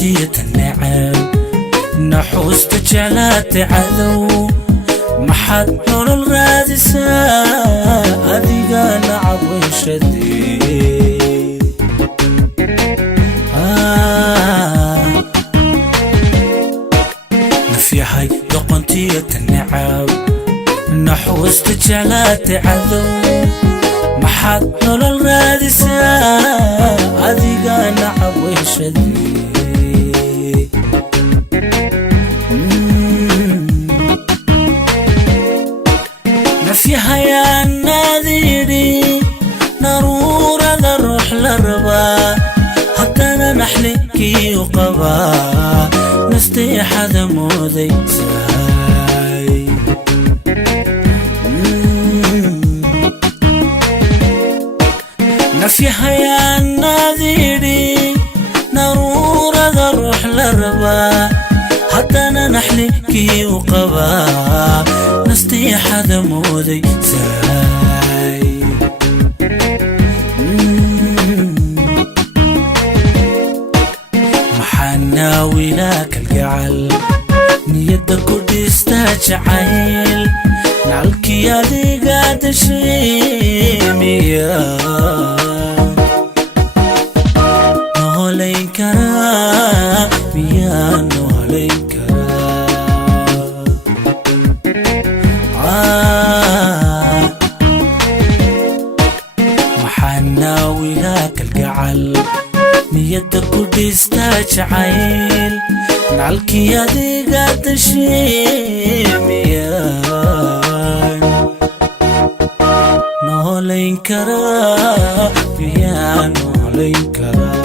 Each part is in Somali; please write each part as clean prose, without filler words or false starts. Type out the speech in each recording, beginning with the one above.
doqontiya tanacab naxuusta jeclaata cadow maxaad nolol raadisaa adiga nacab weyshadee nafyahay doqontiya tanacab naxuusta jeclaata cadow maxaad nolol raadisaa adiga nacab weyshadee nafyahayaa naadiri naruurada ruux la rabaa haddana naxlinkii u qabaa nasteexada moodaysaay nafyahayaa naadiri naruurada ruux la rabaa haddana naxlinkii u qabaa nasteexada moodaysaay maxaa naawilaa kalgacal niyadda ku dhistaa jacayl nacalkii adiga dashay miyaa noolayn karaa miyaa noolayn maxaa naawilaa kalgacal niyadda ku dhistaa jacayl nacalkii adiga dashay miyaan noolayn karaa miyaa noolayn karaa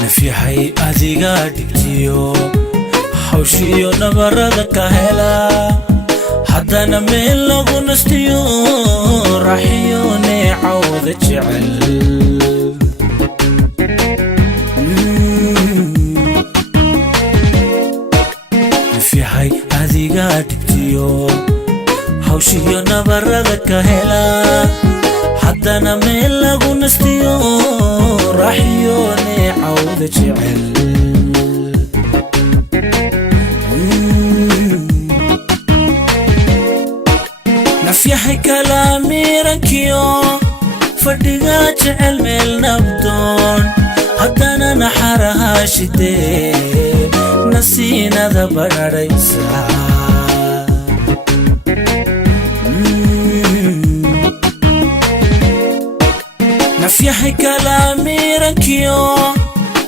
nafyahay adiga dhigtiyo hawshiyo nabarada ka hela haddana meel lagu nastiyo raxiyo neecawda jecel nafyahay adiga dhigtiyo hawshiyo nabarada ka hela haddana meel lagu nastiyo raxiyo neecawda jecel nafyahay kala mirankiyo fadhiga jecel meel nabdoon haddana naxaraha shidee nasiinada badhadhaysaa nafyahay kala mirankiyo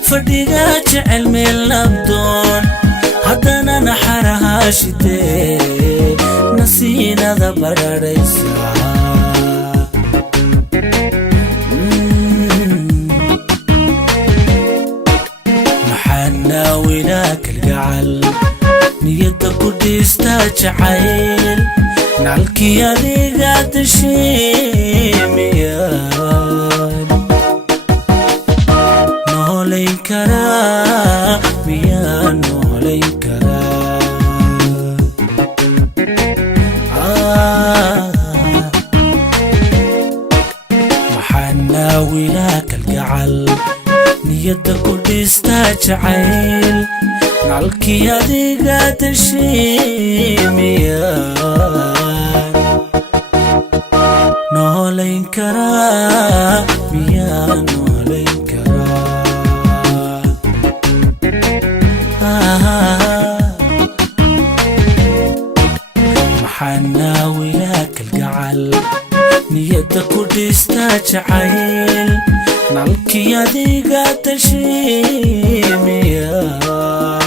fadhiga jecel meel nabdoon haddana naxaraha shidee nasiinada badhadhaysaa maxaa naawilaa kalgacal niyadda ku dhistaa jacayl nacalkii adiga dashay miyaan noolayn karaa miyaa noolayn karaa maxaa naawilaa kalgacal niyadda ku dhistaa jacayl nacalkii adiga dashay miyaan noolayn karaa miyaa noolayn karaa maxaa naawilaa kalgacal niyadda ku dhistaa jacayl nacalkii adiga dashay miyaan